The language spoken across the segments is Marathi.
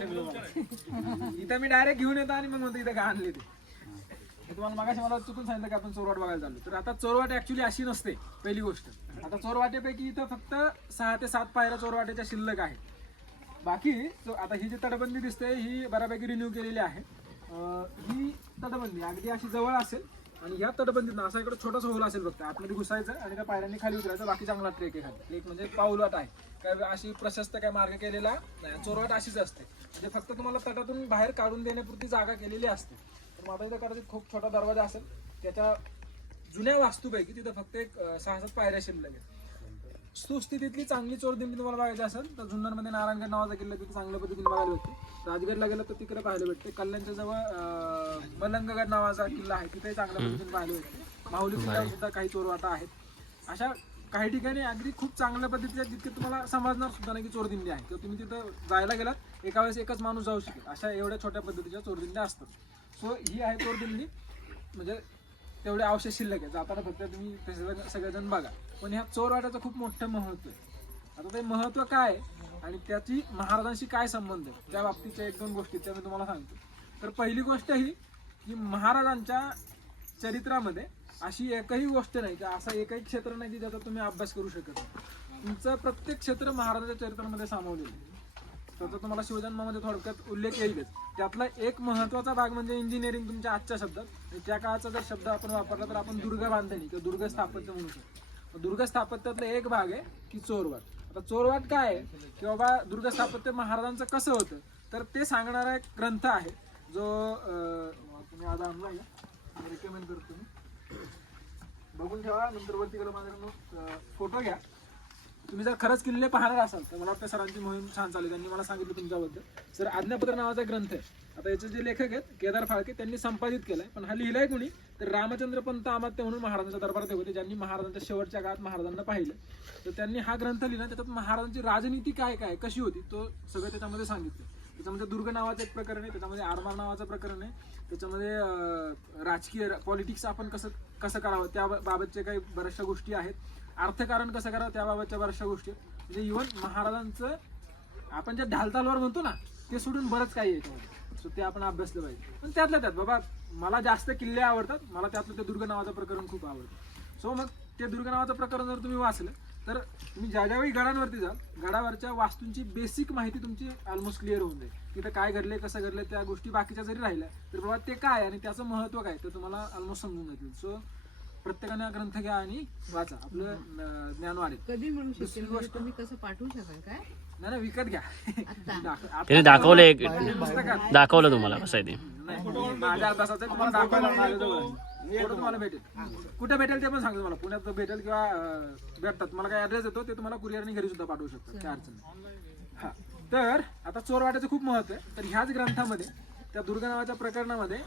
इथं मी डायरेक्ट घेऊन येतो आणि मग म्हणतो इथं का आणले ते. तुम्हाला मागाशी मला चुकून सांगितलं की आपण चोरवाट बघायला चाललो. तर आता चोरवाट ऍक्च्युली अशी नसते पहिली गोष्ट. आता चोरवाटेपैकी इथं फक्त सहा ते सात पायऱ्या चोरवाटेच्या शिल्लक आहेत. बाकी आता ही जी तटबंदी दिसते ही बऱ्यापैकी रिन्यू केलेली आहे. ही तटबंदी अगदी अशी जवळ असेल आणि या तटबंदीत असा इकडे छोटासा होल असेल फक्त आतमध्ये घुसायचं आणि त्या पायऱ्यांनी खाली उतरायचं बाकी चांगला ट्रेक आहे खाली. एक म्हणजे पाऊलवाट आहे. काय अशी प्रशस्त काय मार्ग केलेला नाही. चोरवाट अशीच असते. म्हणजे फक्त तुम्हाला तटातून बाहेर काढून देण्यापुरती जागा केलेली असते. तर माझा इथं कदाचित खूप छोटा दरवाजा असेल त्याच्या जुन्या वास्तूपैकी तिथं फक्त एक सहा सात पायऱ्या शिल्लक आहेत. सुस्थितीतली चांगली चोरदिंडी तुम्हाला बघायची असेल तर जुन्नरमध्ये नारायणगड नावाचा किल्ला तिथे चांगल्या पद्धतीने बघायला भेटते. राजगडला गेलं तर तिकडे पाहायला भेटते. कल्याणच्या जवळ मलंगगड नावाचा किल्ला आहे तिथे चांगल्या पद्धतीने पाहायला भेटते. माहुली किल्ल्यावर सुद्धा काही चोरवाटा आहेत. अशा काही ठिकाणी अगदी खूप चांगल्या पद्धतीच्या जितके तुम्हाला समजणार सुद्धा नाही की चोरदिंडी आहे. किंवा तुम्ही तिथं जायला गेलात एका वेळेस एकच माणूस जाऊ शकेल. अशा एवढ्या छोट्या पद्धतीच्या चोरदिंड्या असतात. सो ही आहे चोरदिंडी म्हणजे तेवढे अवशेष शिल्लक आहे जाताना फक्त तुम्ही ते सगळेजण बघा. पण ह्या चोरवाट्याचं खूप मोठं महत्त्व आहे. आता ते महत्त्व काय आहे आणि त्याची महाराजांशी काय संबंध आहे त्या बाबतीच्या एक दोन गोष्टी त्या मी तुम्हाला सांगतो. तर पहिली गोष्ट ही की महाराजांच्या चरित्रामध्ये अशी एकही गोष्ट नाही की असं एकही क्षेत्र नाही की ज्याचा तुम्ही अभ्यास करू शकत नाही. तुमचं प्रत्येक क्षेत्र महाराजाच्या चरित्रामध्ये सामावलेलं आहे. त्याचा तुम्हाला शिवजन्मामध्ये थोडक्यात उल्लेख येईलच. त्यातला एक महत्त्वाचा भाग म्हणजे इंजिनिअरिंग तुमच्या आजच्या शब्दात. त्या काळाचा जर शब्द आपण वापरला तर आपण दुर्ग बांधणी किंवा दुर्ग स्थापत्य म्हणू शकतो. दुर्ग स्थापत्यातला एक भाग आहे की चोरवाट आता चोरवाट काय आहे? की बाबा दुर्ग स्थापत्य महाराजांचं कसं होतं? तर ते सांगणारा एक ग्रंथ आहे जो तुम्ही आज आणला रिकमेंड करतो मी. बघून ठेवा नंतर वरती गेलं माझ्याकडून फोटो घ्या. तुम्ही जर खरंच किल्ले पाहणार असाल तर मला वाटतं सरांची मोहीम छान चालू त्यांनी मला सांगितलं तुमच्याबद्दल. सर आज्ञापत्र नावाचा ग्रंथ आहे. आता याचे जे लेखक आहेत केदार फाळके त्यांनी संपादित केलाय. पण हा लिहिलाय कोणी? तर रामचंद्र पंत आमात्य म्हणून महाराजांच्या दरबारात होते ज्यांनी महाराजांच्या शेवटच्या काळात महाराजांना पाहिलं. तर त्यांनी हा ग्रंथ लिहिला त्याच्यात महाराजांची राजनीती काय काय कशी होती तो सगळं त्याच्यामध्ये सांगितलं त्याच्यामध्ये दुर्ग नावाचं एक प्रकरण आहे त्याच्यामध्ये आडमार नावाचं प्रकरण आहे. त्याच्यामध्ये राजकीय पॉलिटिक्स आपण कसं कसं करावं त्या बाबतच्या काही बऱ्याचशा गोष्टी आहेत. अर्थकारण कसं करावं त्याबाबतच्या बऱ्याचशा गोष्टी म्हणजे इव्हन महाराजांचं आपण जे ढालतालवर म्हणतो ना ते सोडून बरंच काही आहे सो ते आपण अभ्यासलं पाहिजे. पण त्यातल्या त्यात बाबा मला जास्त किल्ले आवडतात मला त्यातलं ते दुर्ग नावाचं प्रकरण खूप आवडतं. सो मग ते दुर्ग नावाचं प्रकरण जर तुम्ही वाचलं तर तुम्ही ज्या ज्यावेळी गडांवरती जाल गडावरच्या वास्तूंची बेसिक माहिती तुमची ऑलमोस्ट क्लिअर होऊन जाईल. तिथं काय घडले कसं घडले त्या गोष्टी बाकीच्या जरी राहिल्या तर बाबा ते काय आणि त्याचं महत्त्व काय ते तुम्हाला ऑलमोस्ट समजून जातील. सो प्रत्येकाने ग्रंथ घ्या आणि वाचा. आपलं ज्ञान वाढेल. कधी म्हणू शकेल? म्हणजे कसं पाठवू शकाल काय? नाही नाही, विकत घ्या. त्याने दाखवलं एक दाखवलं तुम्हाला कसं आहे ते. माझ्या अभ्यासाचं तुम्हाला दाखवायला तुम्हाला भेटेल. कुठे भेटेल ते पण सांगतो तुम्हाला. पुण्यात भेटेल किंवा भेटतात. मला काय ऍड्रेस येतो ते तुम्हाला कुरिअरने घरी सुद्धा पाठवू शकतो काय अडचण नाही. हा. तर आता चोरवाट्याचं खूप महत्त्व आहे. तर ह्याच ग्रंथामध्ये त्या दुर्ग नावाच्या प्रकरणामध्ये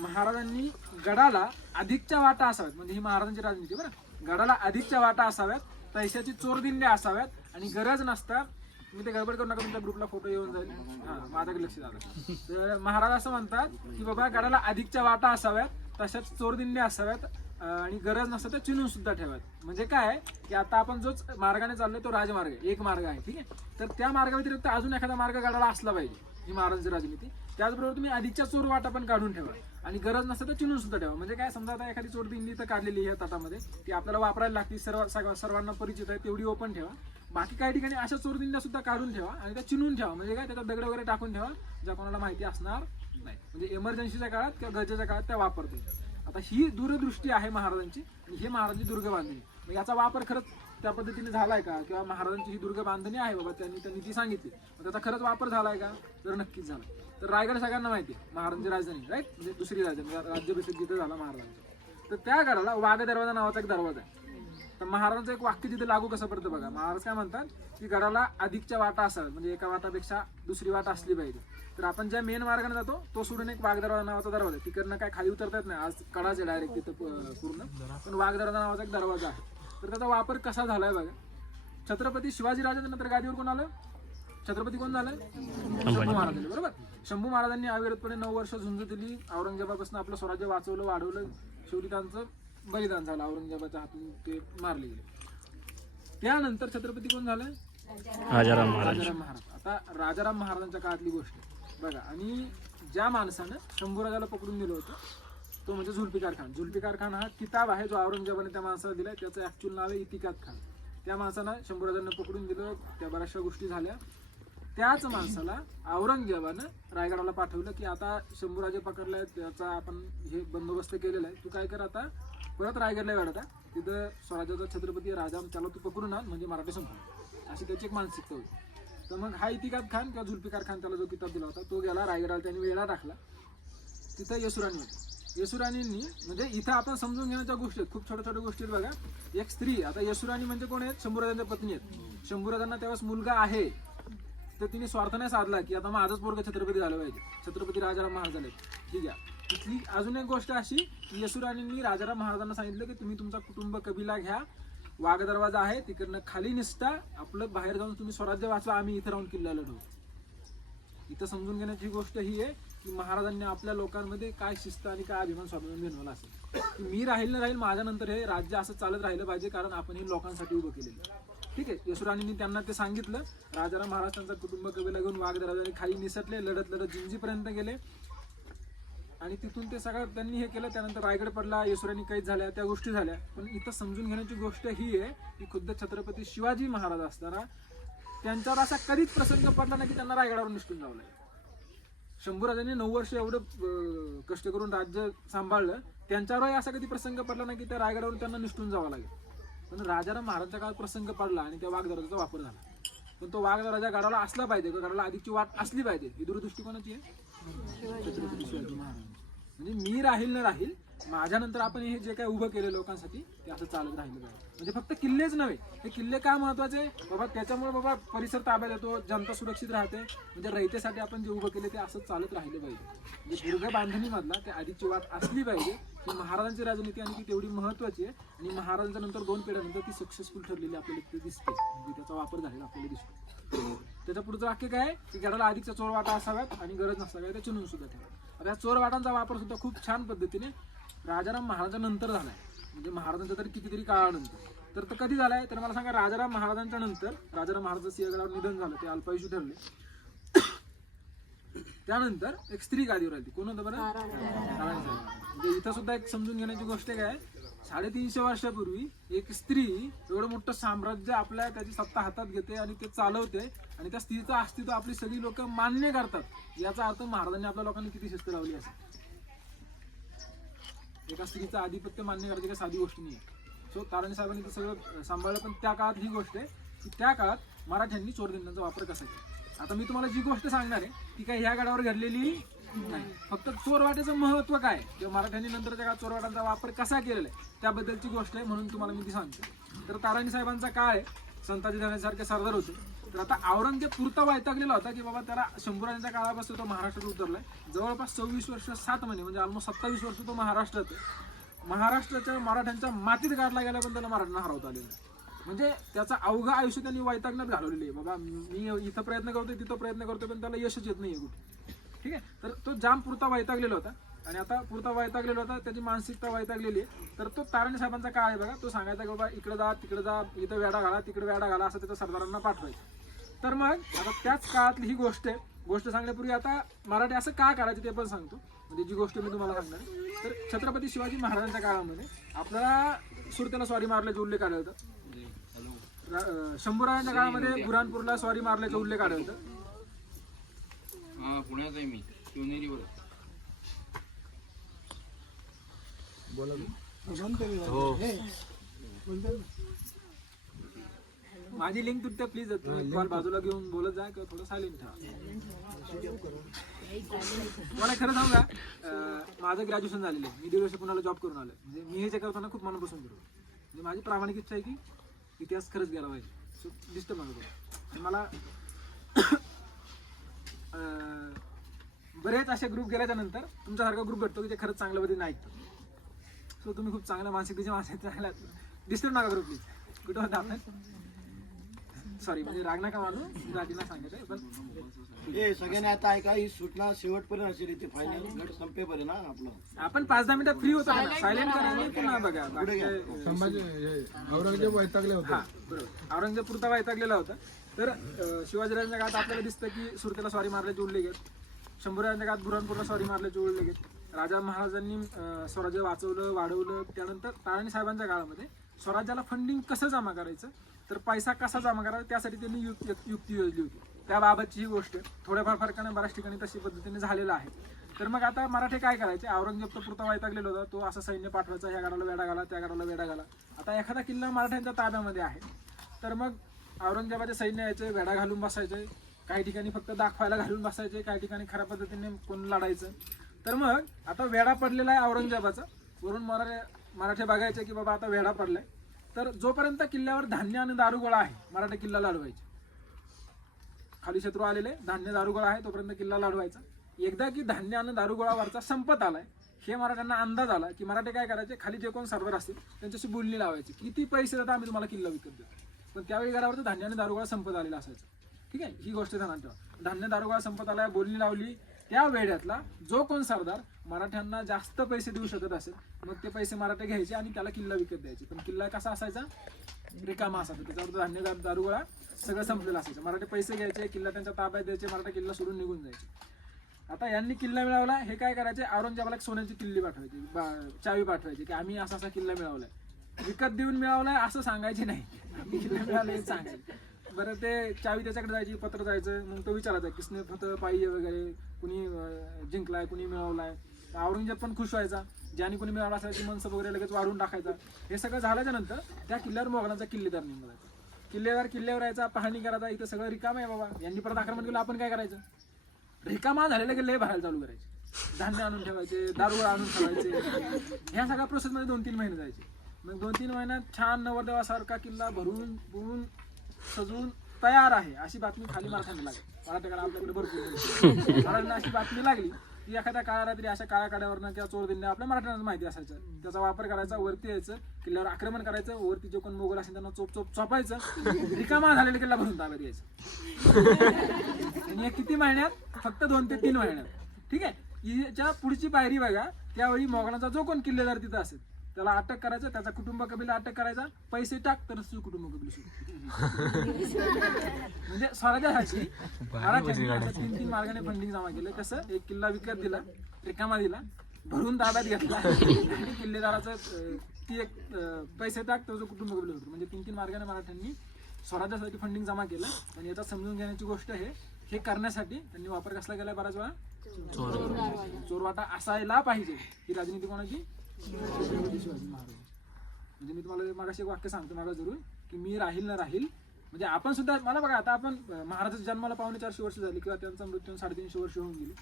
महाराजांनी गडाला अधिकच्या वाटा असाव्यात. म्हणजे ही महाराजांची राजनीती बरं गडाला अधिकच्या वाटा असाव्यात पैशाची चोरदिंड्या असाव्यात आणि गरज नसता मी ते गडबड करू नका तुमच्या ग्रुपला फोटो येऊन जाईल. हा माझ्याकडे लक्ष झालं तर महाराज असं म्हणतात की बाबा गडाला अधिकच्या वाटा असाव्यात तशाच चोरदिंड्या असाव्यात आणि गरज नसतं तर चिनून सुद्धा ठेवत म्हणजे काय आहे की आता आपण जोच मार्गाने चाललोय तो राजमार्ग आहे एक मार्ग आहे ठीक आहे? तर त्या मार्गाव्यतिरिक्त अजून एखादा मार्ग गडाला असला पाहिजे ही महाराजांची राजनीती. त्याचबरोबर तुम्ही अधिकच्या चोर वाटा पण काढून ठेवा आणि गरज नसतं तर चिनून सुद्धा ठेवा. म्हणजे काय समजा आता एखादी चोर दिंडी तर काढलेली आहे ताटामध्ये ती आपल्याला वापरायला लागते सर्व सर्वांना परिचित आहे तेवढी ओपन ठेवा. बाकी काही ठिकाणी अशा चोरदिंड्या सुद्धा काढून ठेवा आणि त्या चिनून ठेवा. म्हणजे काय त्याच्यात दगड वगैरे टाकून ठेवा ज्या कोणाला माहिती असणार नाही. म्हणजे इमर्जन्सीच्या काळात किंवा गरजेच्या काळात त्या वापरते आता ही दूरदृष्टी आहे महाराजांची आणि हे महाराजांची दुर्ग बांधणी. मग याचा वापर खरंच त्या पद्धतीने झालाय का? किंवा महाराजांची ही दुर्ग बांधणी आहे बाबा त्यांनी त्यांनी ती सांगितली. मग त्याचा खरंच वापर झालाय का? तर नक्कीच झाला. तर रायगड सगळ्यांना माहिती आहे महाराजांची राजधानी राईट म्हणजे दुसरी राजधानी राज्याभिषेक जिथे झाला महाराजांचा. तर त्या गडाला वाघ दरवाजा नावाचा एक दरवाजा आहे. तर महाराजांचं एक वाक्य तिथे लागू कसं पडतं बघा? महाराज काय म्हणतात की गडाला अधिकच्या वाटा असाव्यात म्हणजे एका वाटापेक्षा दुसरी वाट असली पाहिजे. तर आपण ज्या मेन मार्गाने जातो तो सोडून एक वाघ दरवाजा नावाचा दरवाजा आहे. तिकडनं काय खाली उतरता येत नाही आज कडाच आहे डायरेक्ट तिथं पूर्ण. पण वाघ दरवाजा नावाचा एक दरवाजा आहे. तर त्याचा वापर कसा झालाय बघा? छत्रपती शिवाजी राजानंतर गादीवर कोण आलं? छत्रपती कोण झालं? शंभू महाराज झाले, बरोबर? शंभू महाराजांनी अविरतपणे नऊ वर्ष झुंज दिली. औरंगजेबापासून आपलं स्वराज्य वाचवलं वाढवलं. शेवटी त्यांचं बलिदान झालं औरंगजेबाच्या हातून ते मारले गेले. त्यानंतर छत्रपती कोण झालं? राजाराम महाराज. राजाराम महाराज. आता राजाराम महाराजांच्या काळातली गोष्ट आहे. बघा आणि ज्या माणसानं शंभूराजाला पकडून दिलं होतं तो म्हणजे झुल्फिकार खान. झुल्फिकार खान हा किताब आहे जो औरंगजेबाने त्या माणसाला दिलाय. त्याचं ऍक्च्युअल नाव आहे इतिकात खान. त्या माणसानं शंभूराजांना पकडून दिलं त्या बऱ्याचशा गोष्टी झाल्या. त्याच माणसाला औरंगजेबानं रायगडाला पाठवलं की आता शंभूराजे पकडलाय त्याचा आपण हे बंदोबस्त केलेला आहे. तू काय कर आता परत रायगडला वेळ आता तिथं स्वराज्याचा छत्रपती राजा त्याला तू पकडून आण म्हणजे मराठी संपव अशी त्याची एक मानसिकता होती. तर मग हा इतिकात खान किंवा झुल्फिकार खान त्याला जो किताब दिला होता तो गेला रायगडाला त्याने वेळा टाकला. तिथं येसुराणी होती येसुराणींनी म्हणजे इथं आपण समजून घेण्याच्या गोष्टी आहेत. खूप छोट्या छोट्या गोष्टी आहेत बघा. एक स्त्री आता येसुराणी म्हणजे कोण आहेत? शंभूराजांच्या पत्नी आहेत. शंभूराजांना त्यावेळेस मुलगा आहे. तर तिने स्वार्थ नाही साधला की आता माझाच पोरग छत्रपती झालं पाहिजे. छत्रपती राजाराम महाराज झाले ठीक आहे. तिथली अजून एक गोष्ट अशी की येसुराणींनी राजाराम महाराजांना सांगितलं की तुम्ही तुमचा कुटुंब कबिला घ्या. वाघ दरवाजा आहे तिकडनं खाली निसता. आपलं बाहेर जाऊन तुम्ही स्वराज्य वाचवा आम्ही इथं राहून किल्ला लढवू. इथं समजून घेण्याची गोष्ट ही आहे की महाराजांनी आपल्या लोकांमध्ये काय शिस्त आणि काय अभिमान स्वाभिमान बनवला असेल. की मी राहील ना राहील माझ्यानंतर हे राज्य असं चालत राहिलं पाहिजे कारण आपण हे लोकांसाठी उभं केलेलं ठीक आहे यशुराणींनी त्यांना ते सांगितलं. राजाराम महाराज त्यांचा कुटुंब कवीला घेऊन वाघ दरवाजाने खाली निसटले लढत लढत जिंजीपर्यंत गेले. आणि तिथून ते सगळं त्यांनी हे केलं त्यानंतर रायगड पडला येसुरांनी कैद झाल्या त्या गोष्टी झाल्या. पण इथं समजून घेण्याची गोष्ट ही आहे की खुद्द छत्रपती शिवाजी महाराज असताना त्यांच्यावर असा कधीच प्रसंग पडला नाही की त्यांना रायगडावर निष्ठून जावं लागेल शंभूराजांनी नऊ वर्ष एवढं कष्ट करून राज्य सांभाळलं. त्यांच्यावरही असा कधी प्रसंग पडला नाही की त्या रायगडावरून त्यांना निष्ठून जावं लागेल. पण राजाराम महाराजांच्या काळात प्रसंग पडला आणि त्या वाघदराजाचा वापर झाला. पण तो वाघदरवाजा गडाला असला पाहिजे गडाला आधीची वाट असली पाहिजे ही दूरदृष्टिकोनाची आहे? छत्रपती शिवाजी महाराज. म्हणजे मी राहील न राहील माझ्यानंतर आपण हे जे काय उभं केलं लोकांसाठी ते असं चालत राहिलं पाहिजे म्हणजे फक्त किल्लेच नव्हे हे किल्ले का महत्त्वाचे? बाबा त्याच्यामुळे बाबा परिसर ताब्यात येतो जनता सुरक्षित राहते. म्हणजे रयतेसाठी आपण जे उभं केले ते असं चालत राहिलं पाहिजे. म्हणजे दीर्घ बांधणीमधला ते आधीची वाद असली पाहिजे की महाराजांची राजनीती आणि ती तेवढी महत्वाची आहे आणि महाराजांच्या नंतर दोन पिढ्यानंतर ती सक्सेसफुल ठरलेली आपल्याला ते दिसते. म्हणजे त्याचा वापर झालेला आपल्याला दिसतो. त्याच्या पुढचं वाक्य काय की गडाला आधीच्या चोर वाटा असाव्यात आणि गरज नसाव्या त्या चिनून सुद्धा ठेवा. आता या चोर वाटांचा वापर सुद्धा खूप छान पद्धतीने राजाराम महाराजांनंतर झालाय. म्हणजे महाराजांच्या तरी कितीतरी काळानंतर. तर तो कधी झालाय? तर मला सांगा राजाराम महाराजांच्या नंतर राजाराम महाराजांचं सिंहगडावर निधन झालं ते अल्पायुषी ठरले. त्यानंतर एक स्त्री गादीवर आली कोण होतं बरं. म्हणजे इथं सुद्धा एक समजून घेण्याची गोष्ट काय? साडेतीनशे वर्षापूर्वी एक स्त्री एवढं मोठं साम्राज्य आपल्या त्याची सत्ता हातात घेते आणि ते चालवते. आणि त्या स्त्रीचं अस्तित्व आपली सगळी लोक मान्य करतात. याचा अर्थ महाराजांनी आपल्या लोकांनी किती शिस्त लावली असेल. एका स्त्रीचं आधिपत्य मान्य करते काही साधी गोष्ट नाही सो ताराणी साहेबांनी ते सगळं सांभाळलं पण त्या काळात ही गोष्ट आहे की त्या काळात मराठ्यांनी चोरदिंडाचा वापर कसा केला? आता मी तुम्हाला जी गोष्ट सांगणार आहे ती काय ह्या गडावर घडलेली नाही. फक्त चोरवाट्याचं महत्त्व काय किंवा मराठ्यांनी नंतरच्या काळात चोरवाटांचा वापर कसा केलेला आहे? त्याबद्दलची गोष्ट आहे म्हणून तुम्हाला मी ती सांगतो. तर ताराणी साहेबांचा काळ आहे. संताजी जाण्यासारखे सरदार होते. तर आता औरंगजेब पुरता वैतागलेला होता की बाबा त्याला शंभूराजांच्या काळापासून तो महाराष्ट्रात उतरलाय. जवळपास सव्वीस वर्ष सात महिने म्हणजे ऑलमोस्ट सत्तावीस वर्ष तो महाराष्ट्रात आहे. महाराष्ट्राच्या मराठ्यांच्या मातीत गाडला गेला पण त्याला मराठ्यांना हरवता आले नाही. म्हणजे त्याचा अवघा आयुष्य त्यांनी वैतागण्यात घालवलेली आहे. बाबा मी इथं प्रयत्न करतोय तिथं प्रयत्न करतोय पण त्याला यशच येत नाही कुठे. ठीक आहे? तर तो जाम पुरता वैतागलेला होता. आणि आता पुरता वैतागलेला होता त्याची मानसिकता वैतागलेली आहे. तर तो तारणी साहेबांचा काळ आहे बघा. तो सांगायचा की बाबा इकडे जा तिकडे जा इथं वेडा घाला तिकडे वेडा घाला असं त्याच्या सरदारांना पाठवायचं. तर मग आता त्याच काळातली ही गोष्ट आहे. गोष्ट सांगण्यापूर्वी आता मराठी असं का करायचं ते पण सांगतो. म्हणजे जी गोष्ट मी तुम्हाला सांगणार. तर छत्रपती शिवाजी महाराजांच्या काळामध्ये आपल्याला सुरतेला स्वारी मारल्याचे उल्लेख आढळतं शंभूराजांच्या काळामध्ये बुरानपूरला स्वारी मारल्याचे उल्लेख आढळतं हा पुण्यात आहे मी. शिवनेरीवर. माझी लिंक तुटते प्लीज कॉल बाजूला घेऊन बोलत जा किंवा थोडं सायलेंट ठेवा. मला खरं सांगा माझं ग्रॅज्युएशन झालेलं आहे. मी दीड वर्ष पुण्याला जॉब करून आलो म्हणजे मी हे जे करताना खूप मनापासून करतो म्हणजे माझी प्रामाणिक इच्छा आहे की इतिहास खरंच गेला पाहिजे. सो डिस्टर्ब आणि मला बरेच असे ग्रुप गेल्याच्यानंतर तुमच्यासारखा ग्रुप भेटतो की ते खरंच चांगल्या पद्धतीने ऐकतो सो तुम्ही खूप चांगल्या मानसिकतेचे माणसं चांगल्या डिस्टर्ब नका करू प्लीज कुठं होता आपण सॉरी म्हणजे राग नका मानू राजीना सांगायचं पण हे सगळ्यांनी आता ऐका ही सूचना शेवटपर्यंत असेल इथे फायनल गट संपेपर्यंत ना आपलं. आपण पाच दहा मिनिटात फ्री होतो सायलेंट करा. आणि पुन्हा बघा. बाकी संभाजी हे औरंगजेब वैतागले होते. हा बरोबर. औरंगजेब पुरता वैतागलेला होता. तर अं, शिवाजीराजांच्या काळात आपल्याला दिसतं की सुरतेला स्वारी मारल्याचे उल्लेख आहेत शंभूराजांच्या काळात बुरहानपूरला स्वारी मारल्याचे उल्लेख आहेत राजा महाराजांनी अं, स्वराज्य वाचवलं वाढवलं. त्यानंतर ताराणी साहेबांच्या काळामध्ये स्वराज्याला फंडिंग कसं जमा करायचं? तर पैसा कसा जमा करायचा? त्यासाठी त्यांनी युक्- युक्ती योजली होती. त्याबाबतची ही गोष्ट थोड्याफार फरकाने बऱ्याच ठिकाणी तशी पद्धतीने झालेलं आहे. तर मग आता मराठे काय करायचे? औरंगजेब तर पुरता वैतागलेला होता. तो असं सैन्य पाठवायचा ह्या गाडाला वेडा घाला त्या गाडाला वेडा घाला. आता एखादा किल्ला मराठ्यांच्या ताब्यामध्ये आहे. तर मग औरंगजेबाचे सैन्य यायचे वेडा घालून बसायचे. काही ठिकाणी फक्त दाखवायला घालून बसायचे. काही ठिकाणी खऱ्या पद्धतीने कोण लढायचं. तर मग आता वेडा पडलेला आहे औरंगजेबाचा. वरून मराठे मराठे बघायचे की बाबा आता वेढा पडलाय. तर जोपर्यंत किल्ल्यावर धान्य आणि दारुगोळा आहे मराठे किल्ला लढवायचे. खाली शत्रू आलेले धान्य दारुगोळा आहे तोपर्यंत किल्ला लढवायचा. एकदा की धान्य आणि दारुगोळावरचा संपत आलाय हे मराठ्यांना अंदाज आला की मराठे काय करायचे खाली जे कोण सर्वर असतील त्यांच्याशी बोलणी लावायची. किती पैसे देतात आम्ही तुम्हाला किल्ला विकत देतो पण त्यावेळी घरावरती धान्य आणि दारुगोळा संपत आलेला असायचा. ठीक आहे? ही गोष्ट ध्यानात ठेवा. धान्य दारुगोळा संपत आलाय बोलणी लावली त्या वेड्यातला जो कोण सरदार मराठ्यांना जास्त पैसे देऊ शकत असेल मग ते पैसे मराठे घ्यायचे आणि त्याला किल्ला विकत द्यायचे. पण किल्ला कसा असायचा? रिकामा असायचा. त्याच्यावर धान्य दारुगोळा सगळं संपलेलं असायचं. मराठे पैसे घ्यायचे किल्ला त्यांच्या ताब्यात द्यायचे मराठा किल्ला सोडून निघून जायचे. आता यांनी किल्ला मिळवला हे काय करायचे? औरंगजेबाला एक सोन्याची किल्ली पाठवायची बा- चावी पाठवायची की आम्ही असा असा किल्ला मिळवलाय. विकत देऊन मिळवलाय असं सांगायचे नाही. आम्ही किल्ला मिळाला हे सांगायचे. बरं ते चावी त्याच्याकडे जायची पत्र जायचं मग तो विचारायचा किसने फत पाहिजे वगैरे? कुणी जिंकलाय कुणी मिळवलाय? तर औरंगजेब पण खुश व्हायचा ज्याने कोणी मिळाला असायची मनसब वगैरे लगेच वाढून टाकायचा. हे सगळं झाल्याच्यानंतर त्या किल्ल्यावर मोगलांचा किल्लेदार निघून जायचा. किल्लेदार किल्ल्यावर यायचा पाहणी करायचा इथं सगळं रिकाम आहे बाबा. यांनी परत आक्रमण केलं आपण काय करायचं? रिकामा झालेला किल्ले भरायला चालू करायचे. धान्य आणून ठेवायचे दारू आणून ठेवायचे. ह्या सगळ्या प्रोसेसमध्ये दोन तीन महिने जायचे. मग दोन तीन महिन्यात छान नवरदेवासारखा किल्ला भरून बुरून सजवून तयार आहे अशी बातमी खाली मराठ्यांना लागली. मराठ्याकडे आपल्याकडे भरपूर मराठ्यांना अशी बातमी लागली की एखाद्या काळा रात्री अशा काळ्या काड्यावरनं किंवा चोर दिल्या आपल्या मराठ्यांना माहिती असायचं. त्याचा वापर करायचा वरती यायचं किल्ल्यावर आक्रमण करायचं वरती जे कोण मोगल असेल त्यांना चोप चोप चोपायचं रिकामा झालेला किल्ला भरून ताब्यात यायचं आणि किती महिन्यात? फक्त दोन ते तीन महिन्यात. ठीक आहे? याच्या पुढची पायरी बघा त्यावेळी मोगलांचा जो कोण किल्लेदार तिथं असेल त्याला अटक करायचं त्याचा कुटुंब कबिला अटक करायचा पैसे टाक तर तुझं कुटुंब कबिल म्हणजे स्वराज्यासाठी मराठ्यांनी तीन तीन मार्गाने फंडिंग जमा केलं. कसं? एक किल्ला विकत दिला रिकामा दिला भरून ताब्यात घेतला. किल्लेदाराचं ती एक पैसे टाक तुझं कुटुंब कबिल होतं. म्हणजे तीन तीन मार्गाने मराठ्यांनी स्वराज्यासाठी फंडिंग जमा केलं. आणि याचा समजून घेण्याची गोष्ट आहे हे करण्यासाठी त्यांनी वापर कसला केला बऱ्याच वेळा? चोरवाटा असायला पाहिजे. ही राजनीती कोणाची? शिवाजी महाराज म्हणजे मी तुम्हाला मागाशी एक वाक्य सांगतो मागा जरूर की मी राहील ना राहील म्हणजे आपण सुद्धा मला बघा आता आपण महाराज महाराजाच्या जन्माला पावणे चारशे वर्ष झाली किंवा त्यांचा मृत्यू साडेतीनशे वर्ष होऊन गेली.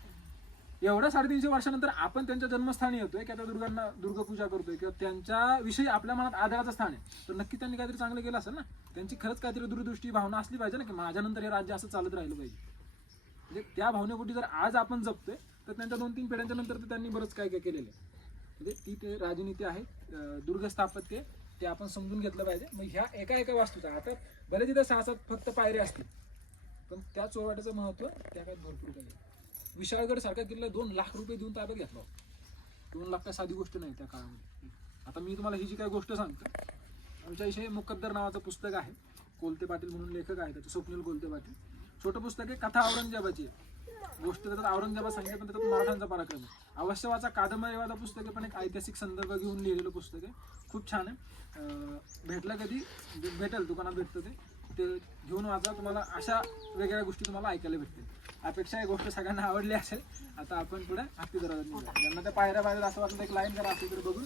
एवढ्या साडेतीनशे वर्षानंतर आपण त्यांच्या जन्मस्थानी येतोय की आता दुर्गांना दुर्गापूजा करतोय किंवा त्यांच्याविषयी आपल्या मनात आदराचं स्थान आहे. तर नक्की त्यांनी काहीतरी चांगलं केलं असेल ना? त्यांची खरंच काहीतरी दूरदृष्टी भावना असली पाहिजे ना की माझ्यानंतर हे राज्य असं चालत राहिलं पाहिजे. म्हणजे त्या भावनेपोटी जर आज आपण जपतोय तर त्यांच्या दोन तीन पिढ्यांच्या नंतर तर त्यांनी बरंच काय काय केलेलं आहे. म्हणजे ती ते राजनीती आहे दुर्ग स्थापत्य ते आपण समजून घेतलं पाहिजे. मग ह्या एका एका वास्तूचा आता बरेच इथं सहा सात फक्त पायऱ्या असतील. पण त्या चोरवाट्याचं महत्त्व त्या काळात भरपूर काही विशाळगड सारखा किल्ला दोन लाख रुपये देऊन ताब्यात घेतला दोन लाख काय साधी गोष्ट नाही त्या काळामध्ये. आता मी तुम्हाला ही जी काय गोष्ट सांगतो आमच्या विषयी मुकद्दर नावाचं पुस्तक आहे. कोलते पाटील म्हणून लेखक आहे त्याचं स्वप्नील कोलते पाटील. छोटं पुस्तक आहे कथा औरंगजेबाची आहे. गोष्ट त्याच्यात औरंगजेबा सांगितलं पण त्याच्यात मराठ्यांचा पराक्रम आहे. अवश्य वाचा कादंबरीवादा पुस्तक आहे पण एक ऐतिहासिक संदर्भ घेऊन लिहिलेलं पुस्तक आहे. खूप छान आहे. भेटलं कधी? भेटेल दुकानात भेटतं ते. ते घेऊन वाचा तुम्हाला अशा वेगळ्या गोष्टी तुम्हाला ऐकायला भेटतील. अपेक्षा ही गोष्ट सगळ्यांना आवडली असेल आता आपण पुढे हत्ती दरवाजा ज्यांना त्या पायऱ्या पायऱ्या असं वाटलं एक लाईन जरा असेल तर बघून